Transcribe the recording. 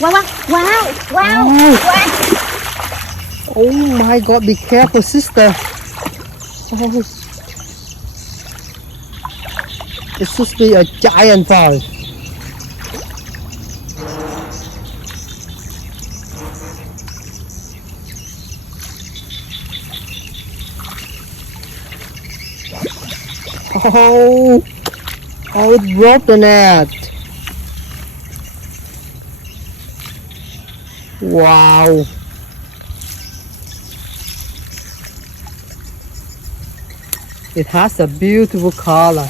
Wow, wow, wow, Oh. wow. Oh my god, be careful, sister. Oh. It should be a giant fall. Oh, oh, it broke the net. Wow. It has a beautiful color.